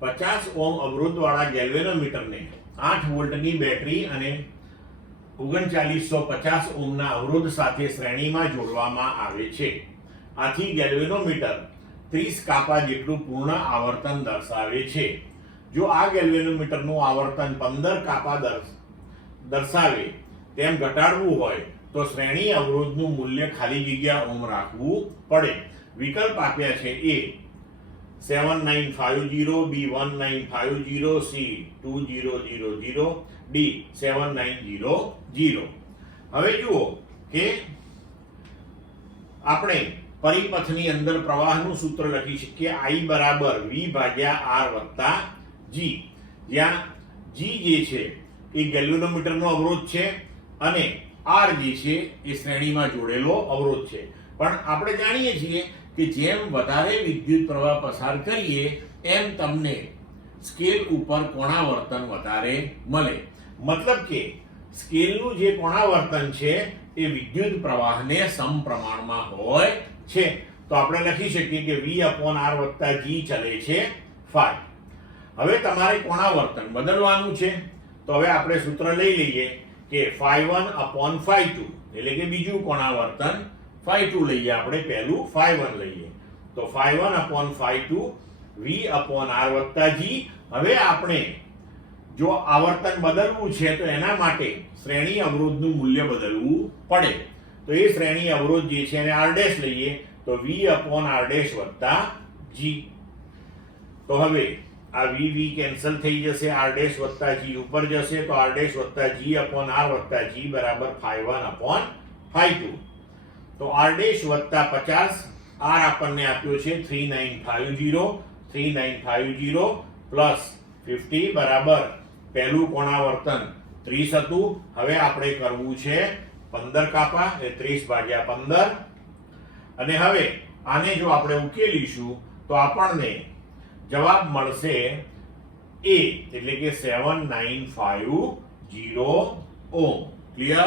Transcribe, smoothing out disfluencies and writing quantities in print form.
50 ohm અવરોધવાળા ગેલ્વેનોમીટરને 8 વોલ્ટની battery અને 3950 ઓહ્મના અવરોધ સાથે શ્રેણીમાં જોડવામાં આવે છે. આથી ગેલ્વેનોમીટર 30 કાપા જેટલું પૂર્ણ આવર્તન દર્શાવે છે. જો આ ગેલ્વેનોમીટરનું આવર્તન 15 કાપા દર્શાવે તેમ ઘટાડવું હોય તો શ્રેણી અવરોધનું મૂલ્ય ખાલી જગ્યા ઓહ્મ રાખવું પડે. વિકલ્પ આપ્યા છે: A 7950, B 1950, C 2000, D 7900. હવે જુઓ કે આપણે પરિપથની અંદર પ્રવાહનું સૂત્ર લખી શકીએ I બરાબર V ભાગ્યા R વત્તા G, જ્યાં G જે છે એ ગેલ્વેનોમીટરનો અવરોધ છે અને R જે છે એ શ્રેણીમાં જોડેલો અવરોધ છે. પણ આપણે જાણીએ છીએ કે જેમ વધારે વિદ્યુત પ્રવાહ પસાર કરીએ એમ તમને સ્કેલ ઉપર કોણાવર્તન વધારે મળે. મતલબ કે સ્કેલનું જે કોણાવર્તન છે એ વિદ્યુત પ્રવાહને સમપ્રમાણમાં હોય છે. તો આપણે લખી શકીએ કે V/R વત્તા G ચલે છે phi. હવે તમારે કોણાવર્તન બદલવાનું છે. તો હવે આપણે સૂત્ર લઈ લઈએ કે phi1/phi2, એટલે કે બીજું કોણાવર્તન phi2 લઈએ, આપણે પહેલું phi1 લઈએ. તો phi1/phi2 V/R વત્તા G. હવે આપણે જો આવર્તન બદલવું છે તો એના માટે શ્રેણી અવરોધનું મૂલ્ય બદલવું પડે. તો એ શ્રેણી અવરોધ જે છે એને R' લઈએ, તો V/R' વત્તા G. તો હવે આ V કેન્સલ થઈ જશે, R' વત્તા G ઉપર જશે, તો R' વત્તા G/R વત્તા G બરાબર phi1/phi2. તો R' વત્તા 50, R આપણને આપ્યો છે 3950 પ્લસ 50 બરાબર પહેલું કોણાવર્તન 30 હતું. હવે આપણે કરવું છે 15 કાપા, એ 30/15. અને હવે આને જો આપણે ઉકેલીશું તો આપણને જવાબ મળશે A, એટલે કે 7950 ઓહ્મ. ક્લિયર?